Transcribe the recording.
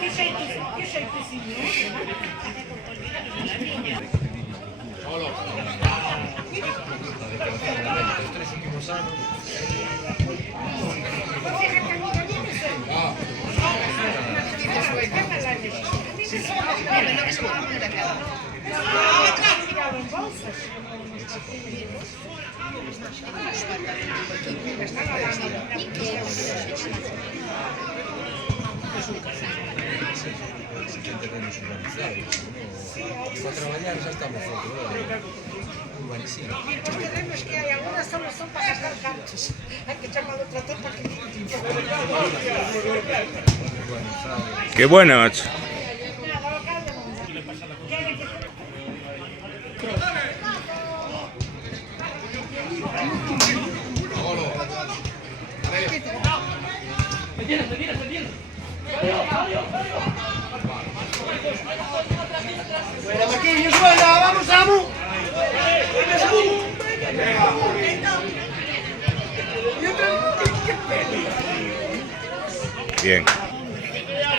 Que xeitocinho. Los 3 últimos años. Para traballar xa estamos urbanísimo. Os terrenos que hai agora solo son para gastar cartos. Hai que chamar o trator para que limpie. Qué buena, macho. Buena, Marquinhos, buena, vamos, Samu. Bien.